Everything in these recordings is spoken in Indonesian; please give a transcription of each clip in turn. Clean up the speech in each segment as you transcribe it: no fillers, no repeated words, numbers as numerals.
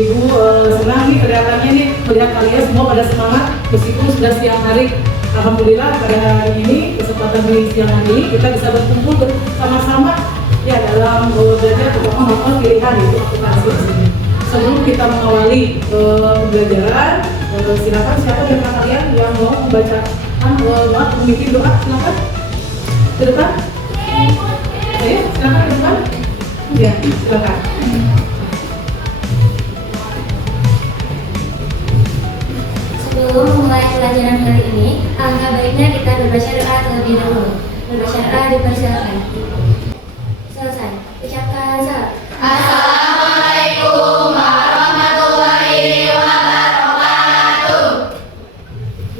Ibu senang nih kelihatannya nih melihat kalian semua pada semangat meskipun sudah siang hari. Alhamdulillah pada hari ini, kesempatan di siang hari ini kita bisa berkumpul bersama-sama ya dalam belajar terutama melakukan pilihan itu akuntansi di sini. Sebelum kita mengawali pembelajaran, silakan siapa dari kalian yang mau membacakan doa, memimpin doa, silakan ke depan. Ayo, silakan ke depan. Ya, silakan. Sebelum memulai pelajaran kali ini, alangkah baiknya kita berbaca doa terlebih dahulu. Berbaca doa dipersilakan. Selesai. Ucapkan salam. Assalamualaikum warahmatullahi wabarakatuh.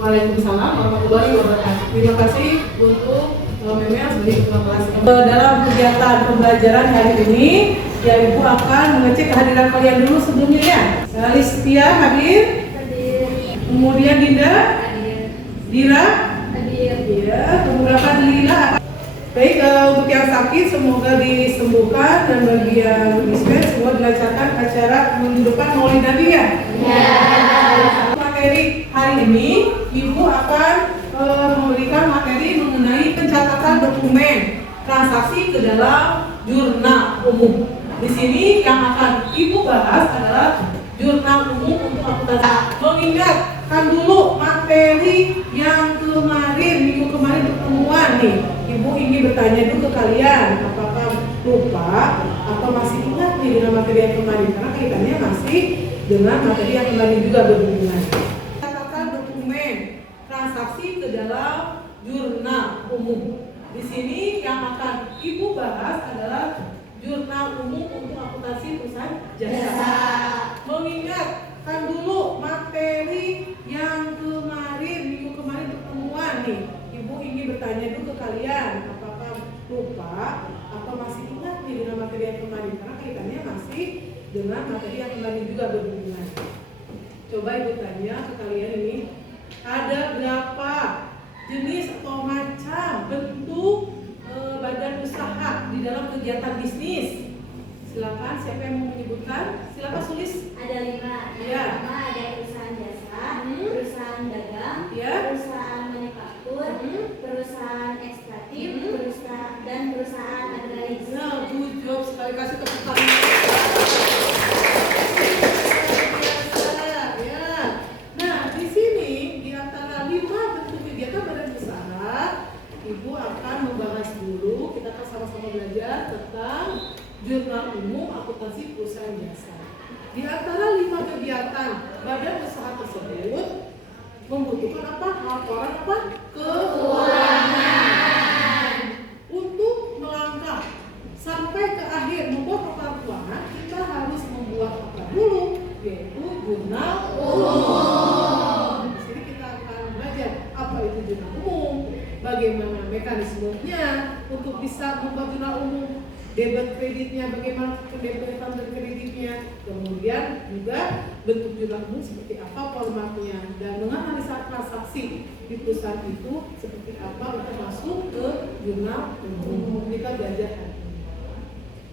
Waalaikumsalam warahmatullahi wabarakatuh. Terima kasih untuk Memel sebagai ketua kelas. Dalam kegiatan pembelajaran hari ini, ya Ibu akan mengecek kehadiran kalian dulu sebelumnya ya. Listia hadir. Kemudian Dinda, Dira, ya, kemudian Lila. Baik, untuk yang sakit semoga disembuhkan dan bagi yang dispen semua dilancarkan acara minggu depan Maulid Nabi ya. Materi hari ini Ibu akan memberikan materi mengenai pencatatan dokumen transaksi ke dalam jurnal umum. Di sini yang akan Ibu bahas adalah jurnal umum untuk akuntansi. Mengingatkan dulu materi yang minggu kemarin pertemuan nih. Ibu ingin bertanya dulu ke kalian, apakah lupa atau masih ingat nih dengan materi yang kemarin? Karena kaitannya masih dengan materi yang kemarin juga berhubungan. Catatan dokumen transaksi ke dalam jurnal umum. Di sini yang akan Ibu bahas adalah jurnal umum untuk akuntansi perusahaan jasa. Mengingatkan dulu materi yang minggu kemarin pertemuan nih. Ibu ingin bertanya dulu ke kalian, apakah lupa atau masih ingat nih dengan materi yang kemarin? Karena kaitannya masih dengan materi yang kemarin juga berhubungan. Coba Ibu tanya ke kalian ini, ada berapa jenis atau macam bentuk badan usaha di dalam kegiatan bisnis? Silakan, siapa yang mau menyebutkan? Silakan tulis. Ada 5. Ya. Yang pertama ada perusahaan jasa, perusahaan dagang, Ya. perusahaan manufaktur, perusahaan ekstraktif, dan perusahaan agraris. Nah, good job sekali, kasih tepuk tangan. Ya. Nah, di sini di antara 5 bentuk kegiatan badan usaha, Ibu akan membahas dulu, kita akan sama-sama belajar tentang jurnal umum akuntansi perusahaan jasa. Di antara 5 kegiatan badan usaha tersebut membutuhkan apa? Laporan apa? Keuangan. Untuk melangkah sampai ke akhir membuat laporan keuangan, kita harus membuat apa dulu? Yaitu jurnal umum. Di sini kita akan belajar apa itu jurnal umum, bagaimana mekanismenya untuk bisa membuat jurnal umum, debit kreditnya, bagaimana pendebitan dan kreditnya, kemudian juga bentuk jurnal umum seperti apa formatnya, dan menganalisa transaksi di perusahaan itu seperti apa untuk masuk ke jurnal umum. Kita belajar hari ini.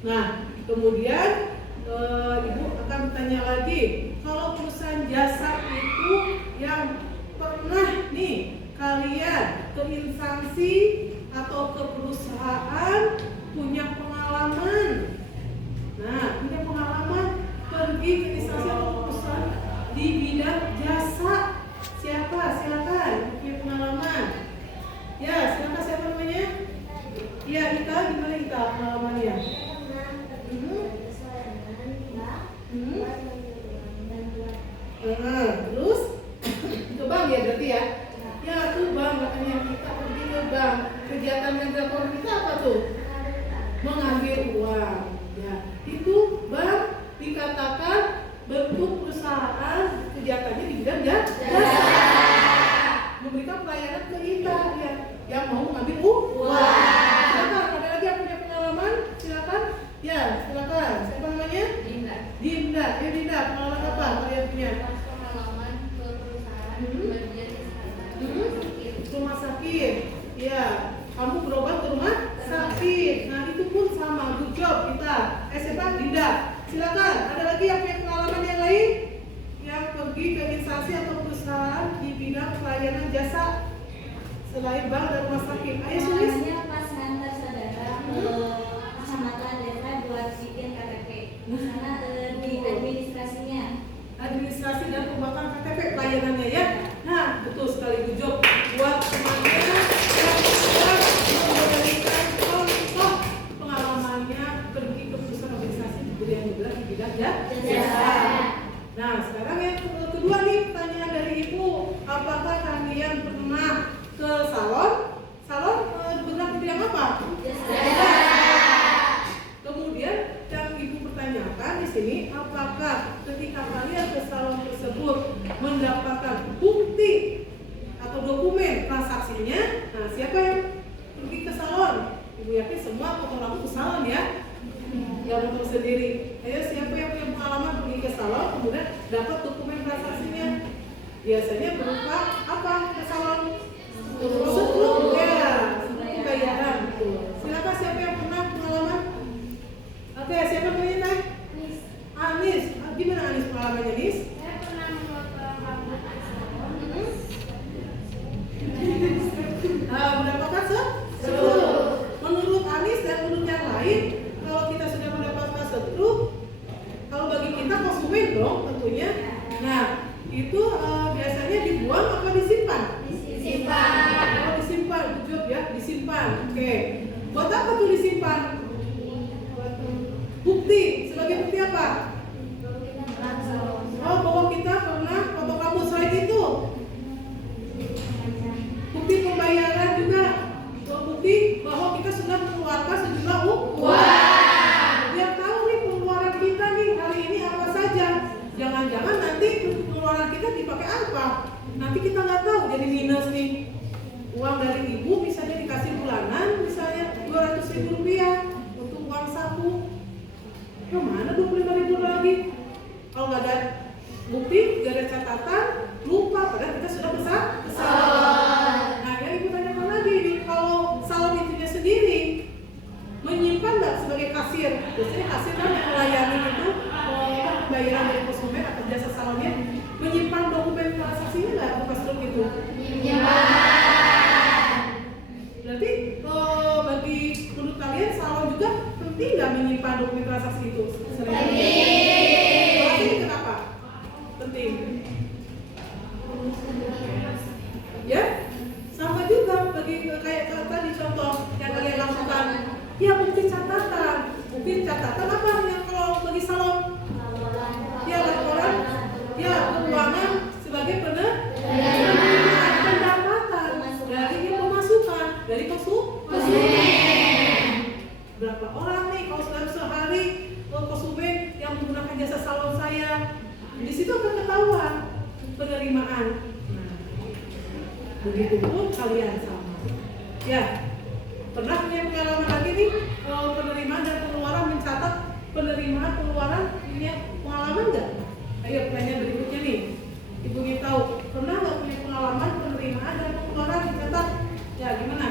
Nah, kemudian Ibu akan bertanya lagi, kalau perusahaan jasa itu yang pernah nih kalian ke instansi atau ke perusahaan punya pengalaman. Nah, punya pengalaman pergi ke instansi atau perusahaan di bidang jasa. Siapa? Silakan punya pengalaman. Ya, silakan, siapa namanya? Ya, Ita, gimana Ita pengalamannya? Terus ke bank ya berarti ya? Ya, tuh bank katanya kita pergi ke bank. Kegiatan yang dilakukan kita apa tuh? Mengambil uang. Ya, itu bank dikatakan bentuk perusahaan kegiatannya di bidang jasa. Memberikan pelayanan ke kita ya, yang mau mengambil uang. Silakan, ada lagi yang punya pengalaman? Silakan. Ya, silakan. Siapa namanya? Dinda. Dinda. Ya, Dinda, pengalaman apa kalian punya? Pengalaman ke perusahaan bagian Rumah sakit. Ya, kamu berobat ke rumah sakit. Nah, itu pun sama, good job kita. Siapa? Dinda. Silakan. Ada lagi yang punya pengalaman yang lain? pergi ke instansi atau perusahaan di bidang pelayanan jasa selain bank dan rumah sakit? Ayo tulis. Soalnya pas ngantar saudara ke kecamatan desa buat bikin KTP. Di sana di administrasinya. Administrasi dan pembuatan KTP pelayanannya ya. Nah, betul sekali Bu Job. Buat semuanya yang sudah memberikan contoh pengalamannya pergi ke perusahaan organisasi di bidang jasa. Nah, sekarang yang kedua nih pertanyaan dari Ibu, apakah kalian pernah ke salon? Salon bergerak di bidang apa? Jasa. Kemudian yang Ibu pertanyakan di sini, apakah ketika kalian ke salon tersebut mendapatkan bukti atau dokumen transaksinya? Nah, siapa yang pergi ke salon? Ibu yakin semua fotografer ke salon ya? Yang untuk sendiri. Ayo, siapa yang punya pengalaman pergi ke salon kemudian dapat dokumen transaksinya? Biasanya berupa apa ke salon? Sebelum ya, bayaran. Silakan siapa yang pernah pengalaman? Oke, siapa punya teh? Anis. Gimana Anis pengalamannya, Nis? Saya pernah memotong rambut di salon. Mendapatkan setruk. Menurut Anis dan menurut yang lain, kalau kita sudah mendapatkan setruk, kalau bagi kita konsumen dong tentunya. Nah, itu biasanya dibuang apa disimpan? Disimpan. Oh, disimpan, jujur ya, disimpan. Oke. Buat apa tuh disimpan? Bukti. Sebagai bukti apa? Oh, bahwa kita pernah foto rambut selain itu. Bukti pembayaran juga. Bukti bahwa kita sudah mengeluarkan sejumlah uang. Biar tahu nih pengeluaran kita nih hari ini apa saja. Jangan-jangan nanti pengeluaran kita dipakai apa? Nanti kita nggak tahu jadi minus nih. Uang dari ibu misalnya dikasih bulanan misalnya 200.000 rupiah untuk uang saku. Kemana 25.000 lagi? Kalau nggak ada bukti, nggak ada catatan, lupa padahal kita sudah besar. Nah, yang ibu tanyakan lagi nih, kalau salon itunya sendiri menyimpan nggak sebagai kasir? Biasanya kasir kan yang melayani itu pembayaran dari konsumen atau jasa salonnya menyimpan dokumen transaksinya nggak bekas truk itu? Berarti bagi menurut kalian salon juga penting nggak menyimpan dokumen transaksi itu? Penting. Kenapa? Penting. Ya, sama juga bagi kayak tadi contoh yang kalian lakukan. Ya, bukti catatan. Bukti catatan apa yang kalau bagi salon? Ya, laporan. Ya, keuangan sebagai penerimaan pendapatan dari pemasukan dari konsumen. Berapa orang nih kalau dalam sehari konsumen yang menggunakan jasa salon saya? Di situ akan ketahuan penerimaan. Begitupun kalian sama. Ya, pernah punya pengalaman lagi nih penerimaan dan pengeluaran mencatat penerimaan pengeluaran punya pengalaman nggak? Ayo pertanyaan berikutnya nih. Ibu ingin tahu pernah nggak punya pengalaman penerimaan dan pengeluaran mencatat? Ya gimana?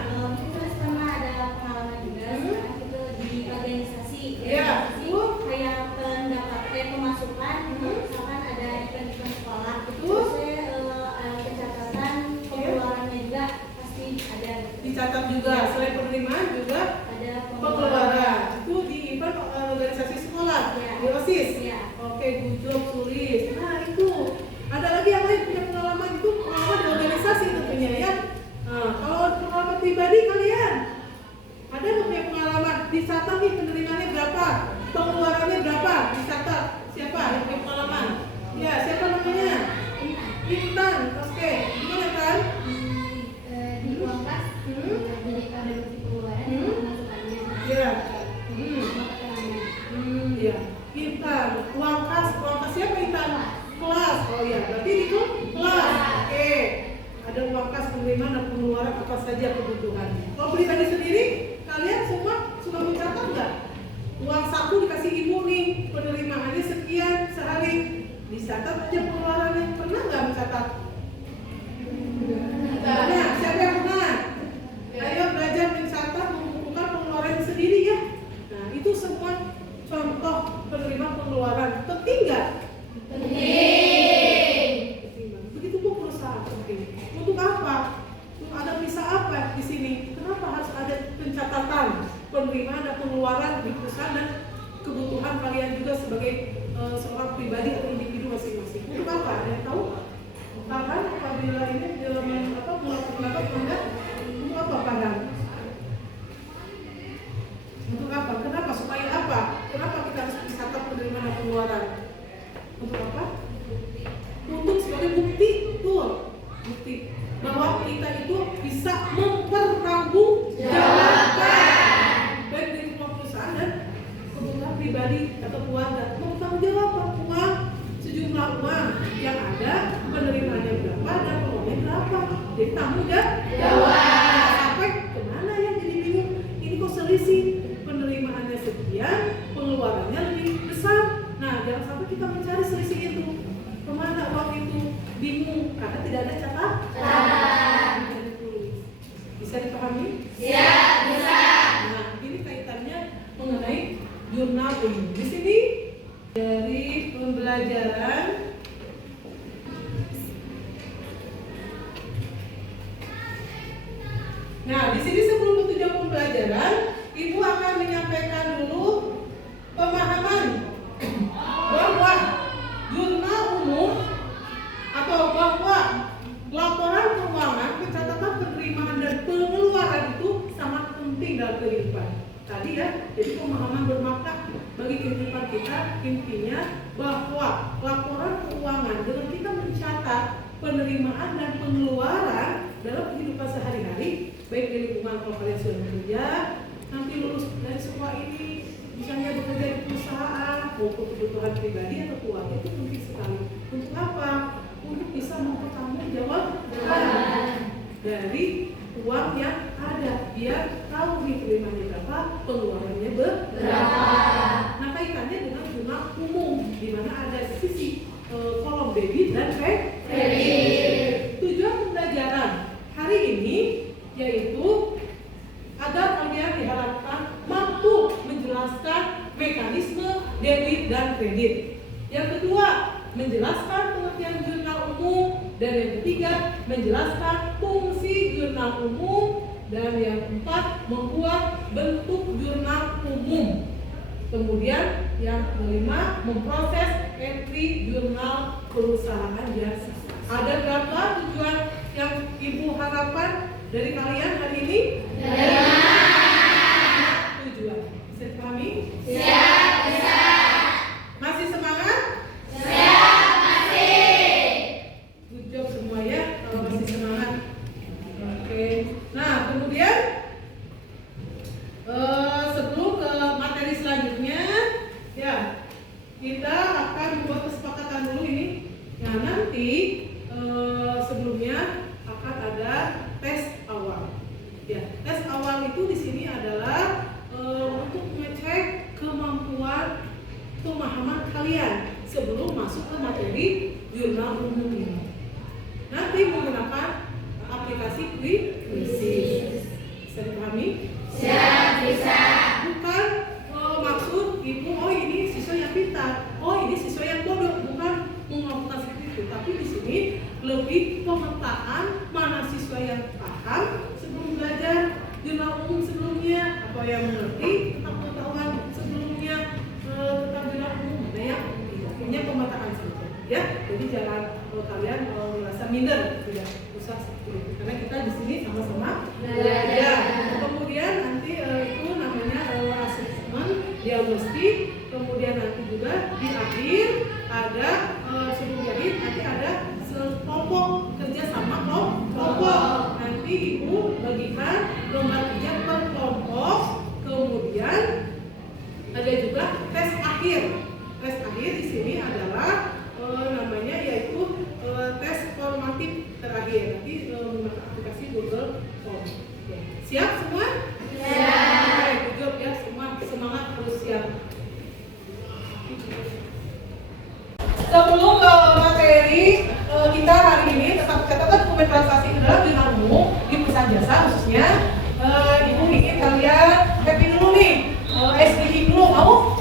Terus pernah ada pengalaman juga itu di organisasi. Iya. Kayak pendapatan pemasukan, misalkan ada event-event sekolah. Betul. Terus pencatatan pengeluarannya juga pasti ada. Dicatat juga selain penerimaan juga Ada pengeluaran. Itu diimpan organisasi sekolah, Iya. di OSIS. Iya. Oke, gujob tulis. Nah itu ada lagi yang lain punya pengalaman itu pengalaman di organisasi tentunya ya. Nah, kalau pengalaman pribadi kalian ada nggak punya pengalaman dicatat nih penerimaannya berapa, pengeluarannya berapa, dicatat siapa yang punya pengalaman? Ya siapa namanya? Intan. Oke, gimana kan? di uang kas, jadi ada bukti pengeluaran dan pemasukannya. Iya. Keterangan. Iya. Intan. Uang kas siapa Intan? Kelas. Oh iya, berarti itu kelas. Oke. Ada uang kas penerimaan dan pengeluaran apa saja kebutuhan. Kalau pribadi sendiri, kalian semua suka mencatat nggak? Uang saku dikasih ibu nih, penerimaannya sekian sehari. Dicatat aja pengeluarannya. Pernah nggak mencatat? Pernah. Siapa yang pernah? Ayo belajar mencatat, mengumpulkan pengeluaran sendiri ya. Nah, itu semua contoh penerimaan pengeluaran. Penting nggak? Penting. pencatatan penerimaan dan pengeluaran di perusahaan dan kebutuhan kalian juga sebagai seorang pribadi atau individu masing-masing. Untuk apa? Ada yang tahu? Bahkan apabila ini melakukan Anda untuk apa Padang? Untuk apa? Kenapa? Supaya apa? Kenapa kita harus mencatat penerimaan dan pengeluaran? Untuk apa? Untuk sebagai bukti, betul, bukti bahwa kita itu bisa mempertanggungjawabkan baik di rumah perusahaan dan kebutuhan pribadi atau keluarga. Mempertanggungjawabkan uang, sejumlah uang yang ada, penerimaannya berapa dan pengeluarannya berapa. Jadi tanggung jawab. Sampai kemana ya? Jadi bingung. Ini kok selisih, penerimaannya sekian, pengeluarannya lebih besar. Nah, jangan sampai kita mencari selisih itu. Kemana uang itu? Bingung karena tidak ada catatan. Bisa dipahami? Ya, bisa. Nah, ini kaitannya mengenai jurnal umum. Di sini dari pembelajaran Nah, di sini sebelum tujuan pembelajaran, Ibu akan menyampaikan dulu pemahaman bahwa jurnal umum atau bahwa laporan keuangan, pencatatan penerimaan dan pengeluaran itu sangat penting dalam kehidupan. Tadi ya, jadi pemahaman bermakna bagi kehidupan kita, intinya bahwa laporan keuangan dengan kita mencatat penerimaan dan pengeluaran dalam kehidupan sehari-hari, baik di lingkungan kalau kalian sudah bekerja, nanti lulus dari sekolah ini, misalnya bekerja di perusahaan, maupun kebutuhan pribadi atau keluarga, itu penting sekali. Untuk apa? Untuk bisa mempertanggungjawabkan dari uang yang ada, biar tahu nih penerimaannya berapa, pengeluarannya berapa. Nah, kaitannya dengan jurnal umum, di mana ada sisi kolom debit dan kredit. Tujuan pembelajaran hari ini yaitu agar kalian diharapkan mampu menjelaskan mekanisme debit dan kredit. Yang kedua, menjelaskan pengertian jurnal umum, dan yang ketiga, menjelaskan fungsi jurnal umum, dan yang keempat, membuat bentuk jurnal umum. Kemudian yang kelima, memproses entry jurnal perusahaan jasa. Ada berapa tujuan yang Ibu harapkan dari kalian hari ini? Tujuan. Bisa dipahami? Siap, bisa. Masih semangat? Siap, masih. Good job semua ya, kalau masih semangat. Oke. Nah, kemudian sebelum ke materi selanjutnya, ya kita akan membuat kesepakatan dulu ini. Nah, nanti sebelumnya akan ada tes awal. Ya, tes awal itu di sini adalah untuk mengecek kemampuan pemahaman kalian sebelum masuk ke materi jurnal umum ini. Nanti menggunakan aplikasi Quizzes. Bisa dipahami? Siap, bisa. Bukan maksud Ibu, oh ini siswa yang pintar, oh ini siswa yang bodoh, bukan melakukan seperti itu. Tapi di sini lebih pemetaan mana siswa yang paham sebelum belajar jurnal umum sebelumnya, atau yang mengerti tentang pengetahuan sebelumnya tentang jurnal umum, mana yang tidak. Punya pemetaan sebetulnya. Ya, jadi jangan kalian merasa minder, tidak usah seperti itu. Karena kita di sini sama-sama belajar. Kemudian nanti itu namanya asesmen diagnostik. Kemudian nanti juga di akhir ada sebelum di akhir nanti ada kelompok kerja sama kelompok. Nanti Ibu bagikan lembar kerja per kelompok. Kemudian ada juga tes akhir. Tes akhir di sini adalah namanya yaitu tes formatif terakhir. Nanti menggunakan aplikasi Google Form. Siap semua? Siap. Baik, good job ya, semua semangat terus siap. Sebelum ke materi kita hari ini, tetap catatan dokumen transaksi ke dalam jurnal umum di perusahaan jasa khususnya. Ibu ingin kalian happy dulu nih, SDG dulu, mau?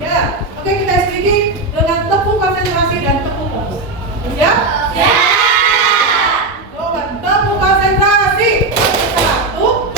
Ya, oke, kita SDG dengan tepuk konsentrasi dan tepuk fokus. Siap? Siap. Coba tepuk konsentrasi. 1,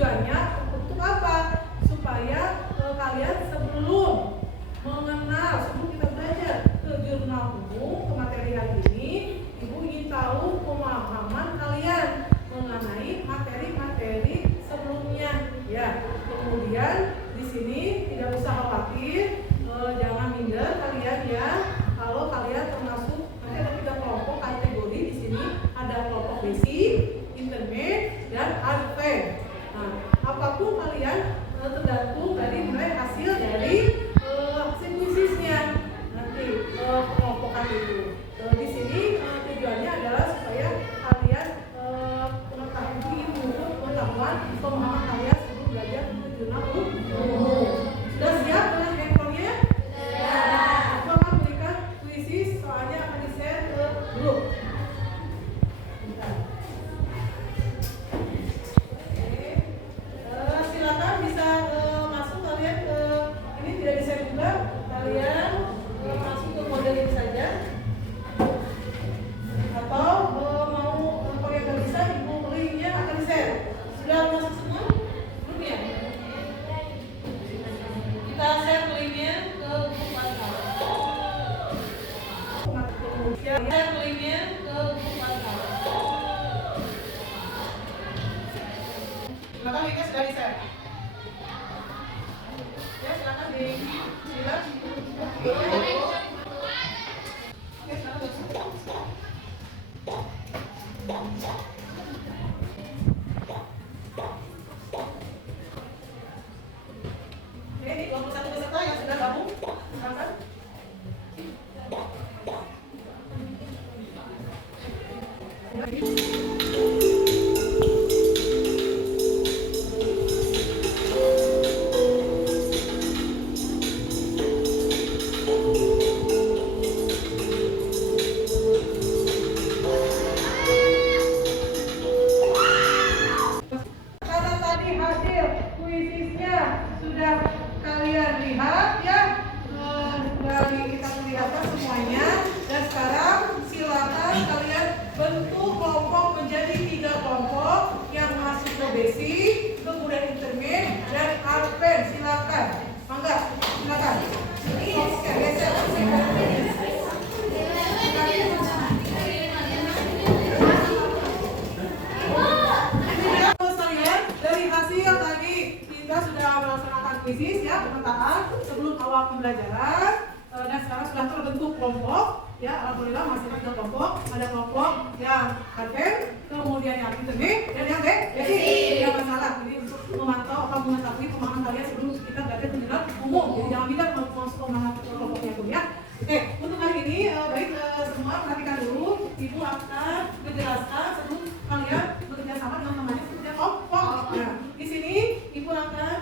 tujuannya untuk apa? Supaya kalian sebelum mengenal, sebelum kita belajar ke jurnal umum, ke materi hari ini, Ibu ingin tahu pemahaman kalian mengenai materi-materi sebelumnya. Ya, kemudian di sini tidak usah khawatir, jangan minder kalian ya. Kalau kalian termasuk nanti ada 3 kelompok kategori di sini, ada kelompok basic, intermediate, dan advance. Nah, apapun kalian tergantung dari nilai hasil dari hasil kuisisnya nanti pengelompokan itu. Di sini tujuannya adalah supaya kalian mengetahui ilmu, pengetahuan, pemahaman kalian sebelum belajar ke jurnal umum. Sudah siap dengan handphonenya? Aku akan berikan kuisis, soalnya akan di-share ke grup. Silakan bisa masuk kalian ke ini, tidak di-share juga, kalian masuk ke model ini saja, atau mau kalau yang nggak bisa ibu linknya akan di-share. Sudah masuk semua? Belum ya? Kita share linknya ke grup WhatsApp. Kemudian share linknya ke grup WhatsApp. Silakan linknya sudah di-share. Ya, silakan di silakan. Oke, silakan. Ini 21 peserta yang sudah gabung, silakan. Karena tadi hasil kuisisnya sudah kalian lihat ya, dari kita melihatkan semuanya, dan sekarang silakan kalian bentuk kelompok menjadi 3 kelompok yang masuk ke basic, kemudian intermediate, dan advance. Silakan, mangga, silakan. Oke, geser. Dari hasil tadi kita sudah melaksanakan kuisis ya, pemetaan sebelum awal pembelajaran, dan sekarang sudah terbentuk kelompok ya. Alhamdulillah masih ada kelompok, ada kelompok yang advance, kemudian yang intermediate, dan yang basic. Tidak masalah, jadi untuk memantau atau mengetahui pemahaman kalian sebelum kita belajar ke jurnal umum. Jadi jangan minder masuk pemahaman kelompoknya pun ya. Oke, untuk hari ini baik semua perhatikan dulu, Ibu akan menjelaskan sebelum kalian bekerja sama dengan temannya seperti kelompok. Nah, di sini Ibu akan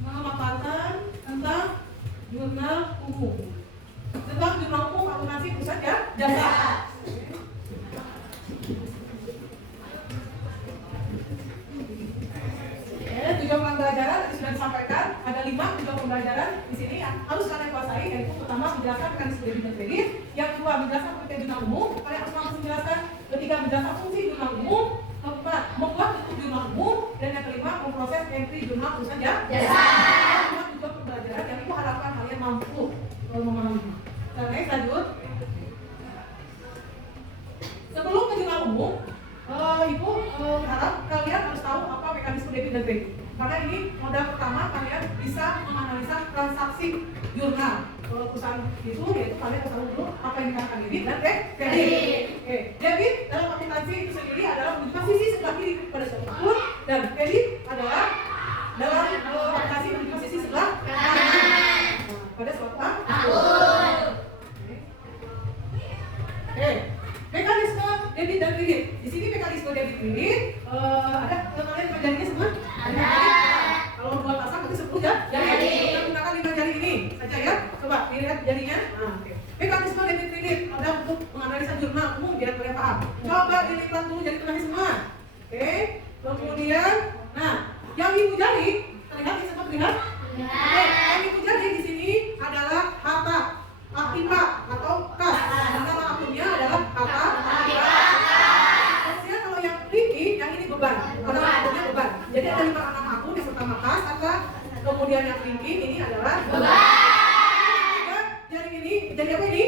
memaparkan tentang jurnal umum. Tentang jurnal umum akuntansi perusahaan ya, jasa. Tujuan pembelajaran tadi sudah disampaikan, ada 5 tujuan pembelajaran di sini yang harus kalian kuasai, yaitu pertama menjelaskan mekanisme debit dan kredit, yang kedua menjelaskan pengertian jurnal umum, kalian harus langsung menjelaskan, ketiga menjelaskan fungsi jurnal umum, keempat membuat tutup jurnal umum, dan yang kelima memproses entry jurnal perusahaan jasa. Ini tujuan pembelajaran yang Ibu harapkan kalian mampu memahami. Next, lanjut. Sebelum ke jurnal umum, Ibu berharap kalian harus tahu apa mekanisme debit dan kredit. Karena ini modal pertama kalian bisa menganalisa transaksi jurnal perusahaan itu, yaitu kalian harus tahu dulu apa yang dikatakan debit dan kredit. Oke, debit dalam akuntansi itu sendiri adalah menunjukkan sisi sebelah kiri pada suatu akun, dan kredit adalah dalam akuntansi menunjukkan sisi sebelah kanan pada suatu akun. Oke, mekanisme debit dan kredit. Di sini mekanisme debit kredit ada kalian pelajarinya semua? Ada. Kalau 2 pasang berarti 10 ya. Jadi kita gunakan 5 jari ini saja ya. Coba dilihat jarinya. Nah, oke. Mekanisme debit kredit ada untuk menganalisa jurnal umum biar kalian paham. Coba dilipat dulu jari tengahnya semua. Oke. Kemudian, nah, yang ibu jari terlihat semua terlihat? Oke, yang ibu jari di sini adalah harta aktiva atau kas. Nama akunnya adalah harta aktiva. Kemudian kalau yang ini beban. Karena akunnya beban. Jadi ada 5 anak Kemudian yang kelingking ini adalah beban. Jadi ini, jadi apa ini?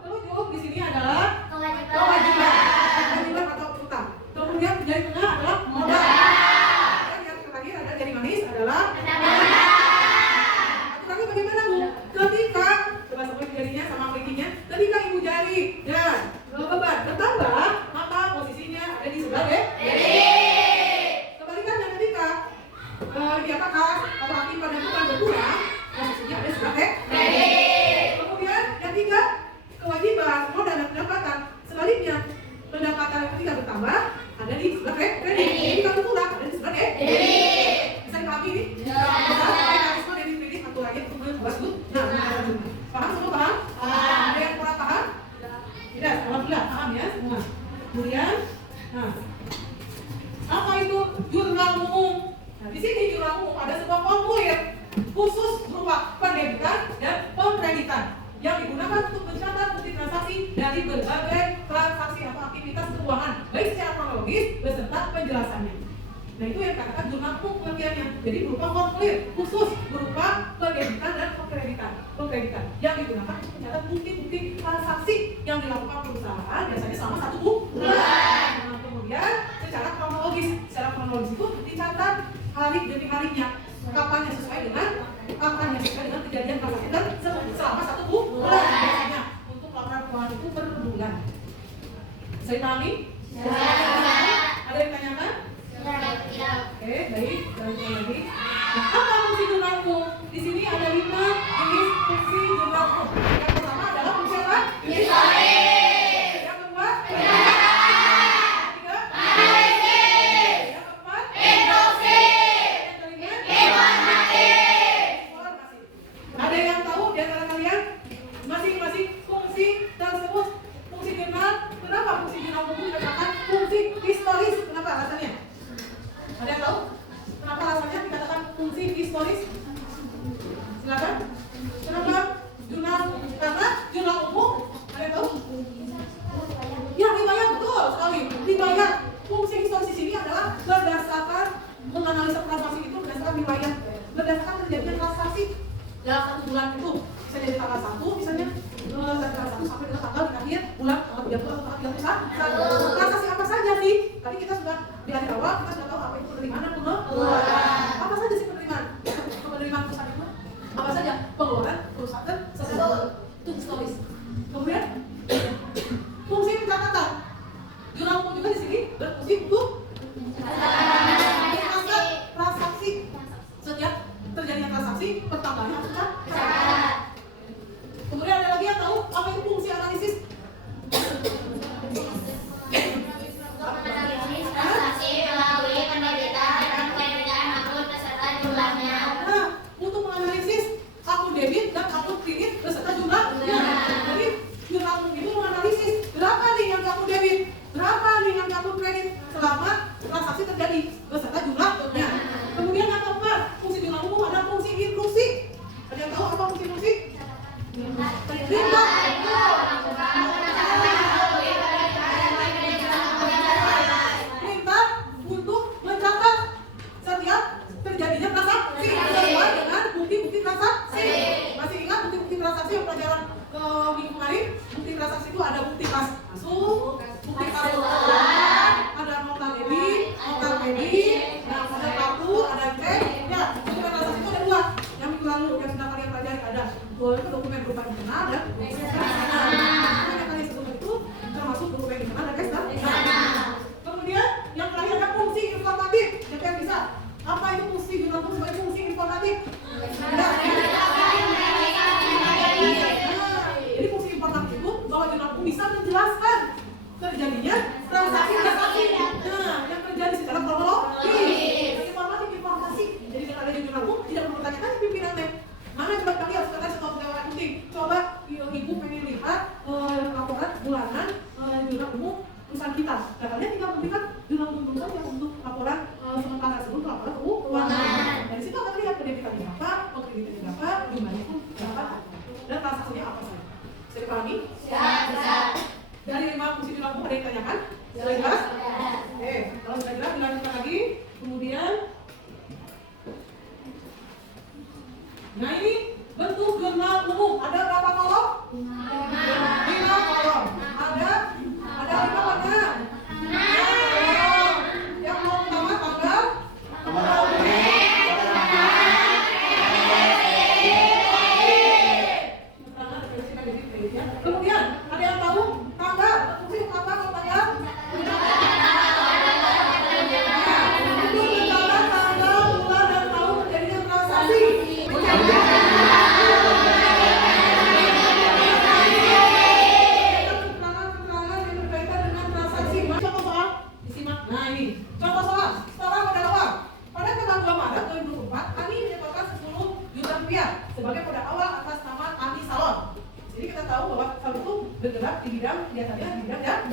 Telunjuk di sini adalah kewajiban atau utang. Kemudian jari tengah adalah modal. Dan yang terakhir ada jari manis adalah aturannya bagaimana Bu? Ketika coba sebut jarinya sama kelingkingnya, ketika ibu jari dan beban bertambah, maka posisinya ada di sebelah kebalikannya ketika di atas atau aktif pada bukan berkurang, posisinya ada sebelah Kemudian yang tiga, kewajiban modal dan pendapatan. Sebaliknya, pendapatan ketika bertambah ada di sebelah kredit. Jadi kalau kurang ada di sebelah Bisa dipahami ini? Mekanisme debit kredit aturannya kemudian buat Bu. Nah, paham semua paham? Ada yang kurang paham? Tidak, alhamdulillah paham ya semua. Kemudian, nah, apa itu jurnal umum? Nah, di sini jurnal umum ada sebuah formulir khusus berupa pendebitan dan pengkreditan yang digunakan untuk mencatat bukti transaksi dari berbagai transaksi atau aktivitas keuangan, baik secara kronologis beserta penjelasannya. Nah, itu yang dikatakan jurnal umum pengertiannya. Jadi berupa formulir khusus berupa pendebitan dan pengkreditan yang digunakan untuk mencatat bukti-bukti transaksi yang dilakukan perusahaan biasanya selama 1 bulan. Nah, kemudian secara kronologis itu dicatat hari demi harinya, kapan yang sesuai dengan kejadian transaksi selama 1 bulan. Biasanya untuk laporan keuangan itu per bulan. Saya pahami? Ada yang tanyakan? Oke, baik. Lanjut lagi. Nah, apa fungsi jurnal umum? Di sini ada 5 jenis fungsi jurnal umum. Yang pertama adalah fungsi apa? Historis. Yang kedua? Ada yang tahu di antara kalian masing-masing fungsi tersebut? Fungsi jurnal, kenapa fungsi jurnal umum dikatakan fungsi historis? Kenapa alasannya? Ada yang tahu? Kenapa alasannya dikatakan fungsi historis? Silakan. Kenapa jurnal? Karena jurnal umum. Ada yang tahu? Ya, riwayat, betul sekali. Riwayat. Fungsi historis di sini adalah berdasarkan menganalisa transaksi itu berdasarkan riwayat, berdasarkan terjadinya transaksi dalam 1 bulan itu bisa jadi tanggal 1 misalnya dari tanggal 1 sampai dengan tanggal di akhir bulan tanggal 30 atau tanggal 31. Transaksi apa saja sih? Tadi kita sudah di akhir awal kita sudah tahu apa itu penerimaan dan pengeluaran. Apa saja sih penerimaan? Penerimaan perusahaan itu apa saja? Pengeluaran perusahaan itu historis. Kemudian fungsi pencatatan. Jurnal umum juga di sini berfungsi untuk mencatat transaksi setiap terjadinya transaksi pertambahan catat. Kemudian ada lagi yang tahu apa itu fungsi analisis? Menganalisis transaksi melalui penerbitan dan penerimaan akun beserta jumlahnya. Nah, untuk menganalisis akun debit dan akun kredit beserta jumlahnya. Jadi jurnal umum itu menganalisis berapa nih yang akun debit, berapa nih yang akun kredit selama transaksi terjadi beserta jumlahnya. Kemudian yang keempat, fungsi jurnal umum ada fungsi instruksi. Ada yang tahu apa fungsi instruksi? Perintah untuk mencatat setiap terjadinya transaksi sesuai dengan bukti-bukti transaksi. Masih ingat bukti-bukti transaksi yang pelajaran minggu kemarin? Bukti transaksi itu ada bukti kas masuk, bukti kas keluar, ada nota debit, nota kredit, ada kartu, ada cek. Ya, bukti transaksi itu ada 2. Yang minggu lalu yang sudah kalian pelajari ada dokumen berupa internal dan eksternal. Yang kalian sebutkan itu termasuk dokumen internal dan eksternal. Kemudian yang terakhir ada fungsi informatif. Siapa yang bisa? Apa itu fungsi jurnal umum sebagai fungsi informatif? Jadi fungsi informatif itu bahwa jurnal umum bisa menjelaskan terjadinya transaksi. Nah, yang terjadi secara kronologis. Informasi. Jadi dengan adanya jurnal umum tidak perlu bertanyakan pimpinannya. Mana coba kalian sekarang setelah pengalaman penting. Coba ibu pengen lihat laporan bulanan jurnal umum perusahaan kita. Dan kalian tinggal memberikan jurnal umum saja untuk laporan sementara sebelum laporan keuangan. Dari situ akan lihat pendebitannya berapa, pengkreditannya berapa, jumlahnya pun berapa, dan transaksinya apa saja. Bisa dipahami? Bisa. Dari 5 fungsi jurnal umum ada yang tanyakan? Sudah jelas? Oke, kalau sudah jelas dilanjutkan lagi. Kemudian di bidang biasanya di bidang jasa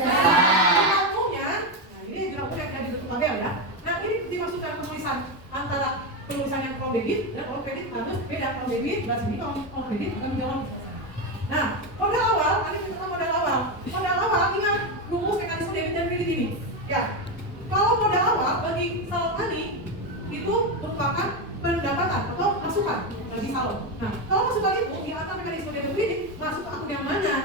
umumnya. Nah ini jurnal umum yang dibentuk tabel ya. Nah ini dimasukkan penulisan antara penulisan yang kolom debit dan kolom kredit harus beda. Kolom debit bahasa ini, kolom kredit akan menjawab. Nah modal awal, nanti kita modal awal. Modal awal ingat rumus mekanisme debit dan kredit ini. Ya, kalau modal awal bagi salon tani itu merupakan pendapatan atau masukan bagi salon. Nah, kalau masukan itu di atas mekanisme debit kredit masuk ke akun yang mana?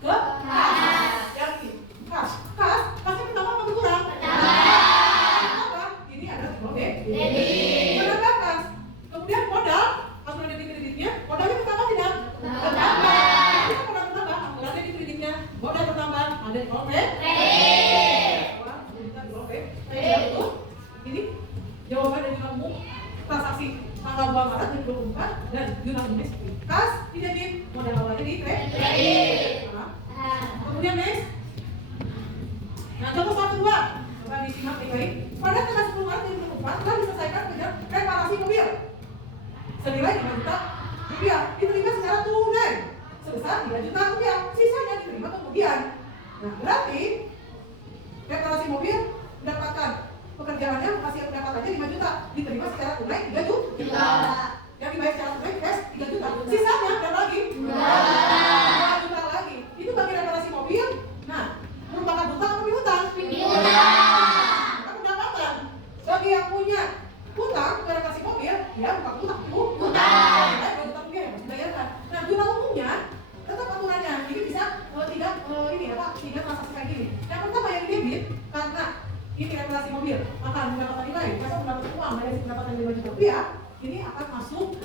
Ke kas. Yakin? Kas. Kasnya bertambah atau berkurang? Bertambah. Ini ada kolom debit. Menambah kas. Kemudian modal, asuran debit kreditnya, modalnya bertambah tidak? Bertambah. Kita modal bertambah, asuran debit kreditnya, modal bertambah, ada di kolom kredit. Ini jawaban dari jurnal umum transaksi tanggal 2 Maret 2024 dan jurnal umum kas tidak di modal awalnya di kredit. Kemudian next. Nah contoh soal kedua, coba disimak baik-baik. Pada tanggal 10 Maret 2024 telah diselesaikan kerja reparasi mobil senilai 5 juta rupiah, diterima secara tunai sebesar 3 juta rupiah, sisanya diterima kemudian. Nah berarti reparasi mobil mendapatkan pekerjaannya hasil pendapatannya 5 juta, diterima secara tunai 3 juta. Yang dibayar secara tunai cash 3 juta. Sisanya berapa lagi? 2 juta lagi. Itu bagi reparasi mobil. Nah, merupakan hutang atau piutang? Bukan pendapatan. Bagi yang punya hutang ke reparasi mobil, dia bukan hutang, hutang. 2 juta rupiah yang harus dibayarkan. Nah, jurnal umumnya tetap aturannya. Jadi bisa tidak transaksi kayak gini. Yang pertama yang debit karena ini reparasi mobil akan mendapatkan nilai, masa mendapatkan uang dari pendapatan 5 juta rupiah, ini akan masuk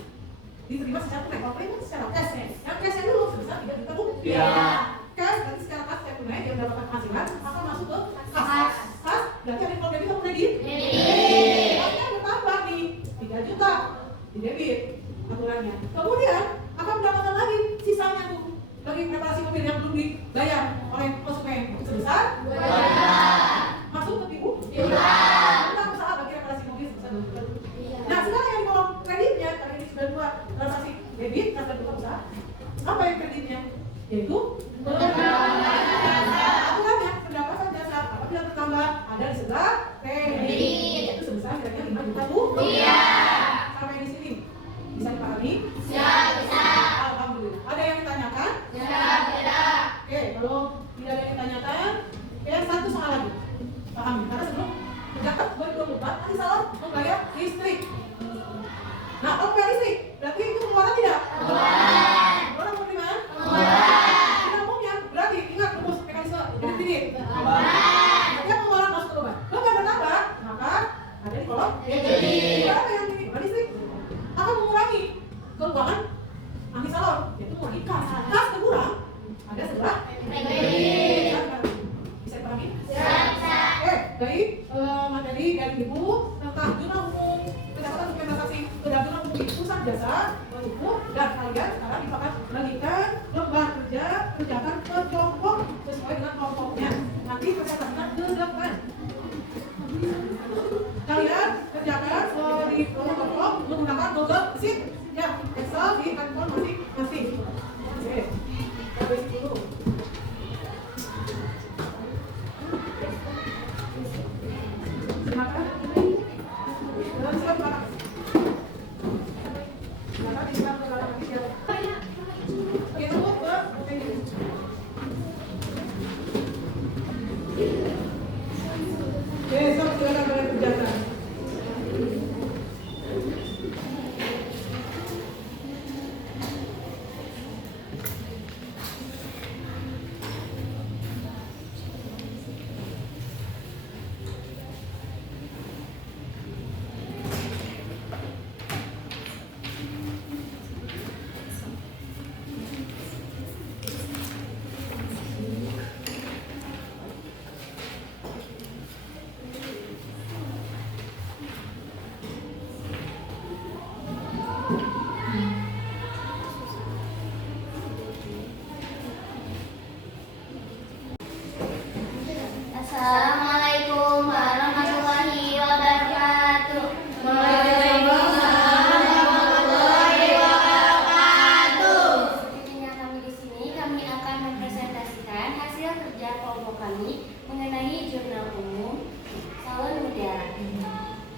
diterima secara tunai. Kalau itu secara cash, yang cashnya dulu sebesar 3 juta rupiah. Cash berarti secara cash secara tunai dia mendapatkan penghasilan akan masuk ke kas. Kas berarti ada kalau debit atau kredit? Kasnya bertambah nih 3 juta di debit aturannya. Kemudian akan mendapatkan lagi sisanya tuh bagi reparasi mobil yang belum dibayar oleh konsumen sebesar 2 juta. Masuk ke tipu? Utang usaha bagi reparasi mobil sebesar 2 juta. Nah sekarang yang kolom kreditnya, karena ini sudah 2 transaksi debit, kas dan utang usaha. Apa yang kreditnya? Yaitu aturannya pendapatan jasa. Apabila bertambah ada di sebelah kredit, itu sebesar kira-kira 5 juta rupiah. Sampai di sini bisa dipahami? Bisa. Alhamdulillah. Ada yang ditanyakan? Oke, kalau tidak ada yang ditanyakan, yang satu soal lagi. Paham? Karena sebelum mencatat 2024 nanti salon membayar listrik. Nah, kalau membayar listrik, berarti itu pengeluaran tidak? Pengeluaran penerimaan? Tidak umumnya, berarti ingat rumus mekanisme debit kredit. Setiap pengeluaran masuk ke beban. Beban bertambah, maka ada di kolom debit. Berapa yang ini? Beban listrik akan mengurangi keuangan anti salon, yaitu mengurangi kas. Kas berkurang, ada sebelah kredit. Bisa dipahami? Dari materi dari ibu tentang jurnal umum pendapatan untuk transaksi jurnal umum usaha jasa hukum dan kalian sekarang akan bagikan lembar kerjakan ke kelompok sesuai dengan kelompoknya. Nanti percetakan ke depan. Kalian kerjakan di kelompok menggunakan Google Sheet ya, Excel di handphone masing-masing. Oke, sampai dulu. Silakan. Silakan. Besok silakan kalian kerjakan. kerja kelompok kami mengenai jurnal umum Salon Mutiara.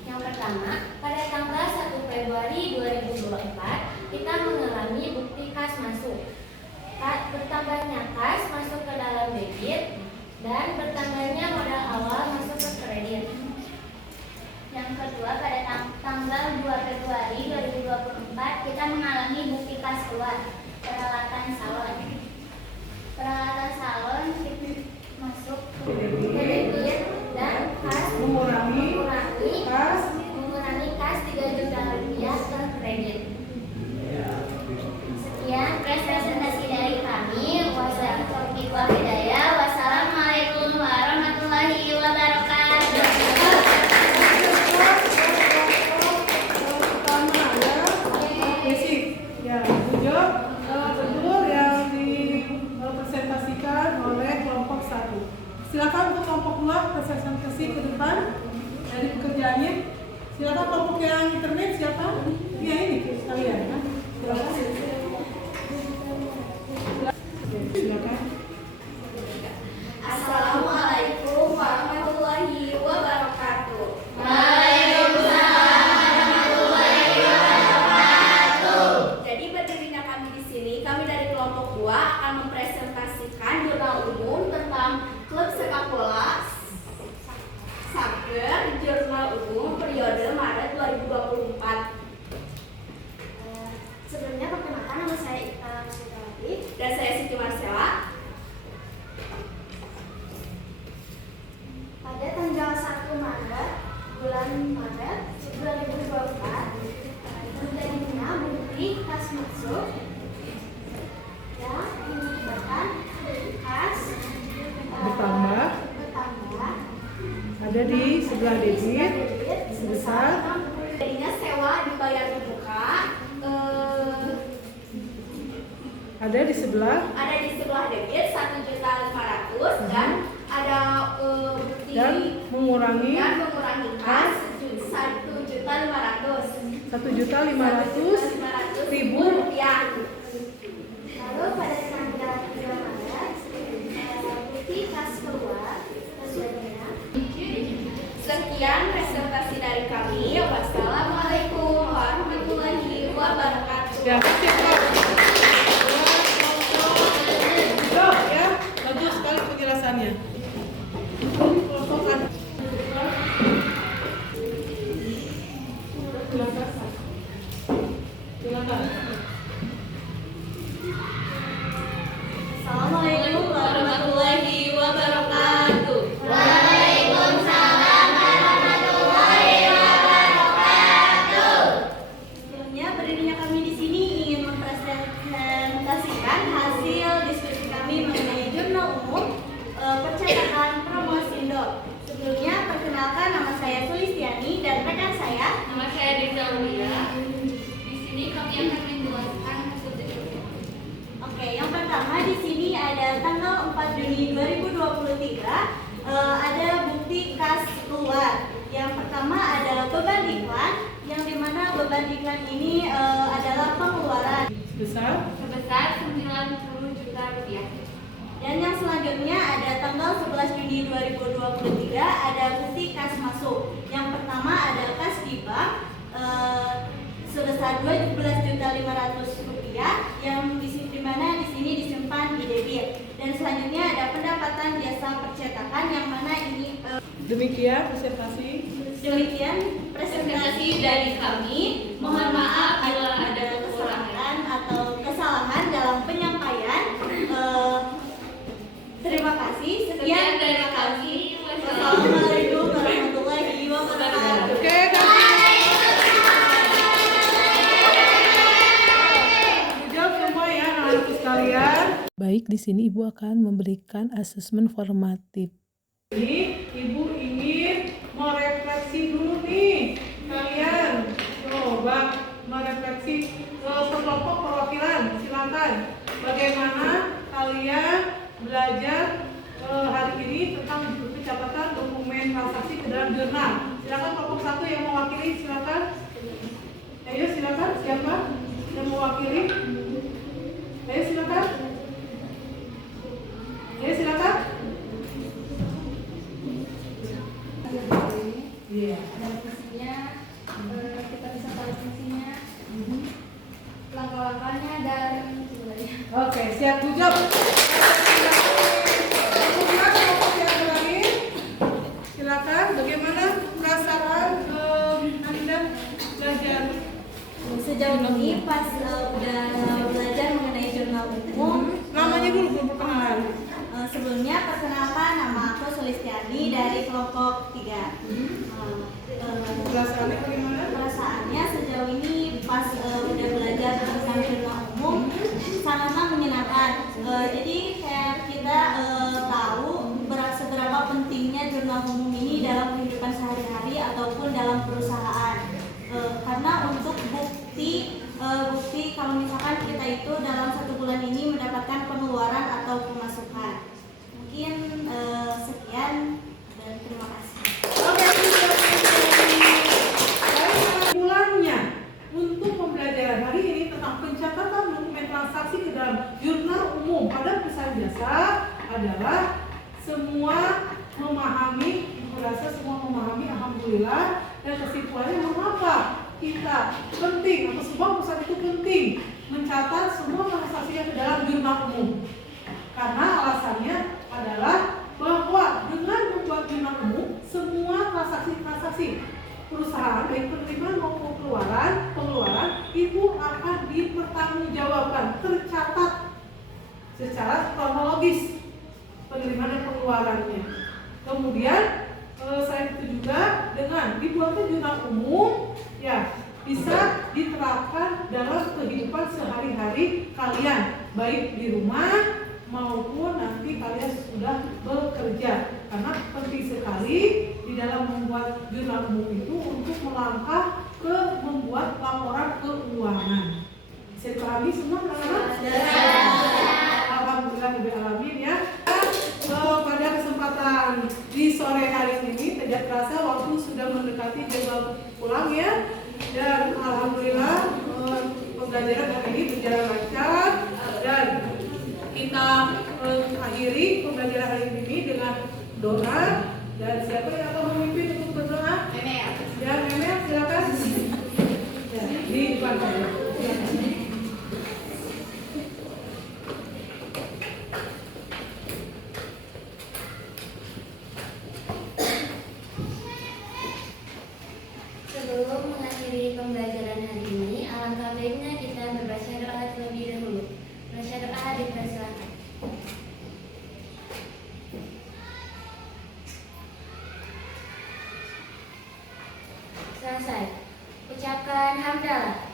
Yang pertama, pada tanggal 1 Februari 2024, kita mengalami bukti kas masuk. Bertambahnya kas masuk ke dalam debit dan bertambahnya modal awal masuk ke kredit. Yang kedua, pada tanggal 2 Februari 2024, kita mengalami bukti kas keluar peralatan salon. Peralatan salon masuk ke debit dan kas mengurangi kas 3 juta rupiah ke kredit. Sekian presentasi dari kami. Wassalamualaikum warahmatullahi wabarakatuh. Ya, jujur, betul yang dipresentasikan oleh kelompok 1. Silakan untuk kelompok 2 presentasi ke depan dari pekerjaannya. Silakan kelompok yang internet siapa? Ya ini sekalian ya. Silakan. Silakan. Assalamualaikum warahmatullahi wabarakatuh. Jadi berdirinya kami di sini, kami dari kelompok 2 akan mempresentasikan jurnal umum tentang klub sepak bola Soccer, jurnal umum periode Maret 2024. Sebelumnya perkenalkan, nama saya Ita Sutawati dan saya Siti Marcella. Pada tanggal 1 Maret, bulan Maret 2024, terjadinya bukti kas masuk yang menunjukkan kas Bertambah. Ada di sebelah debit sebesar. Jadinya sewa dibayar di muka. Ada di sebelah debit 1.500.000 dan ada bukti dan mengurangi kas 1.500.000 rupiah. Lalu pada tanggal 3 Maret bukti kas keluar sesuainya. Sekian presentasi dari kami. Wassalamualaikum warahmatullahi wabarakatuh. Ya, ya, bagus sekali penjelasannya. Silakan. Assalamualaikum warahmatullahi wabarakatuh. Sebelumnya berdirinya kami di sini ingin mempresentasikan hasil diskusi kami mengenai jurnal umum percetakan Promosindo. Sebelumnya perkenalkan, nama saya Sulistiani dan rekan saya. Nama saya Desa Aulia. Di sini kami akan menjelaskan hasil diskusi. Oke, yang pertama di sini ada tanggal 4 Juni 2023 ada bukti kas keluar. Yang pertama ada beban iklan, yang dimana beban iklan ini adalah pengeluaran Sebesar 90 juta rupiah. Dan yang selanjutnya ada tanggal 11 Juni 2023 ada bukti kas masuk. Yang pertama ada kas di bank sebesar 12.500.000 rupiah yang di mana di sini disimpan di debit. Dan selanjutnya ada pendapatan jasa percetakan yang mana ini demikian presentasi. demikian presentasi dari kami. Mohon maaf bila ada kesalahan atau kesalahan dalam penyampaian. Terima kasih. Sekian dari kami. Wassalamualaikum warahmatullahi wabarakatuh. Oke, jawab semua ya anak-anak sekalian. Baik, di sini Ibu akan memberikan asesmen formatif. Jadi Ibu ingin merefleksi dulu nih kalian, coba merefleksi kelompok perwakilan. Silakan, bagaimana kalian belajar hari ini tentang pencatatan dokumen transaksi ke dalam jurnal. Silakan kelompok 1 yang mewakili, silakan. Ayo silakan, siapa yang mewakili? Ayo silakan. Ayo silakan. Iya. Ada fungsinya, kita bisa tahu fungsinya, langkah-langkahnya dan sebenarnya. Oke, siap hujab. Kemudian mau siap lagi. Silakan. Bagaimana perasaan Anda belajar? Sejauh ini pas udah belajar mengenai jurnal umum, Namanya dulu belum perkenalan. sebelumnya perkenalkan, nama aku Sulistiani dari kelompok 3. Perasaannya bagaimana? Perasaannya sejauh ini pas udah belajar tentang jurnal umum sangatlah menyenangkan. Jadi kayak kita tahu seberapa pentingnya jurnal umum ini dalam kehidupan sehari-hari ataupun dalam perusahaan. Karena untuk bukti kalau misalkan kita itu dalam 1 bulan ini mendapatkan pengeluaran atau pemasukan. Mungkin sekian dan terima kasih. Oke, kesimpulannya untuk pembelajaran hari ini tentang pencatatan dokumen transaksi ke dalam jurnal umum pada perusahaan jasa adalah semua memahami, merasa semua memahami, alhamdulillah. Dan kesimpulannya mengapa kita penting atau sebuah perusahaan itu penting mencatat semua transaksinya ke dalam jurnal umum. Karena alasannya adalah bahwa dengan membuat jurnal umum semua transaksi-transaksi perusahaan baik penerimaan maupun pengeluaran itu akan dipertanggungjawabkan, tercatat secara kronologis penerimaan dan pengeluarannya. Kemudian selain itu juga dengan dibuatnya jurnal umum ya bisa diterapkan dalam kehidupan sehari-hari kalian baik di rumah maupun nanti kalian sudah bekerja, karena penting sekali di dalam membuat jurnal umum itu untuk melangkah ke membuat laporan keuangan. Bisa dipahami semua teman-teman? Alhamdulillah alamin ya. Pada kesempatan di sore hari ini tidak terasa waktu sudah mendekati jam pulang ya. Dan alhamdulillah pembelajaran hari ini berjalan lancar dan kita akhiri pembelajaran hari ini dengan doa. Dan siapa yang akan memimpin untuk berdoa? Memel. Ya, Memel silakan. Ya, di depan saya. Sebelum mengakhiri pembelajaran hari ini, alangkah baiknya kita berbaca doa terlebih dahulu. Baca doa dipersilakan. Selesai. Ucapkan hamdalah.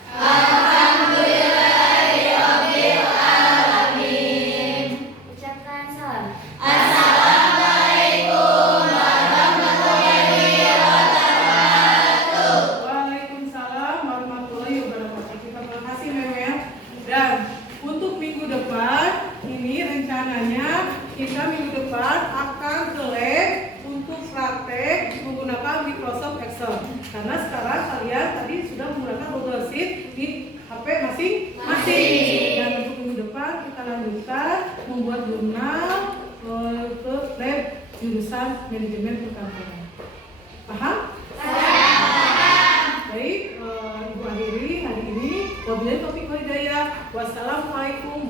Ucapkan salam. Waalaikumsalam warahmatullahi wabarakatuh. Terima kasih Memel. Dan untuk minggu depan ini rencananya kita minggu depan akan ke lab untuk praktek menggunakan Microsoft Excel. Karena sekarang kalian tadi sudah menggunakan Google Sheet di HP masing-masing. Dan untuk minggu depan kita lanjutkan membuat jurnal ke lab jurusan manajemen perkantoran. Paham? Baik, Ibu akhiri hari ini. Wabillahi taufiq wal hidayah. Wassalamualaikum